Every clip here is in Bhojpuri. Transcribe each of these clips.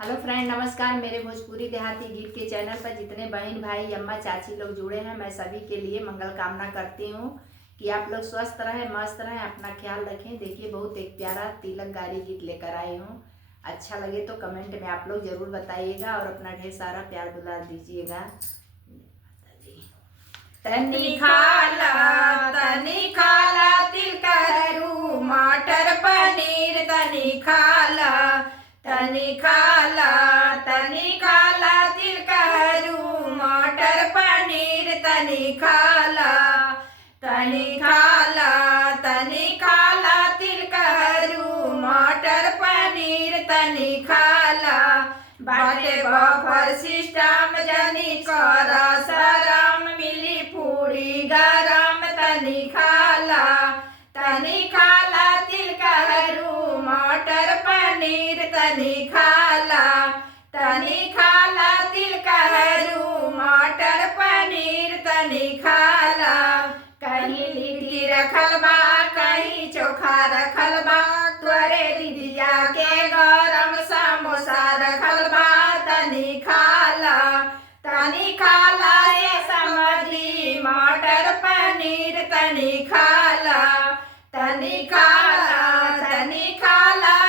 हेलो फ्रेंड, नमस्कार। मेरे भोजपुरी देहाती गीत के चैनल पर जितने बहन भाई अम्मा चाची लोग जुड़े हैं, मैं सभी के लिए मंगल कामना करती हूँ कि आप लोग स्वस्थ रहें, मस्त रहें, अपना ख्याल रखें। देखिए, बहुत एक प्यारा तिलक गारी गीत लेकर आई हूँ। अच्छा लगे तो कमेंट में आप लोग ज़रूर बताइएगा और अपना ढेर सारा प्यार दुलार दीजिएगा। तनी खाला तिल करू मटर पनीर तनी खाला तिल करू मटर पनीर तनी खाला तिल करू मटर पनीर तनी खाला। बाटे बफर सिस्टम जनी कर सरम मिली पूरी गरम तनी खाला तिल करू मटर पनीर तनी खाला तिल करू मटर पनीर तनी खाला। कहीं लिट्टी रखल बा कहीं चोखा रखल बा, तोरे दीदिया के गरम समोसा रखल बा तनी खाला ये समझी मटर पनीर तनी खाला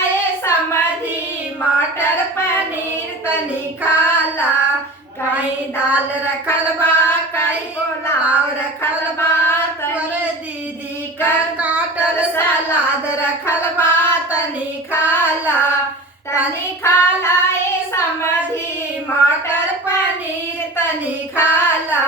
ये समझी मटर पनीर तनी खाला। कहीं दाल रखल बा कहीं पुलाव रखल बा, तोरे दीदी कर काटल सलाद रखल बा तनी खाला ये समझी मटर पनीर तनी खाला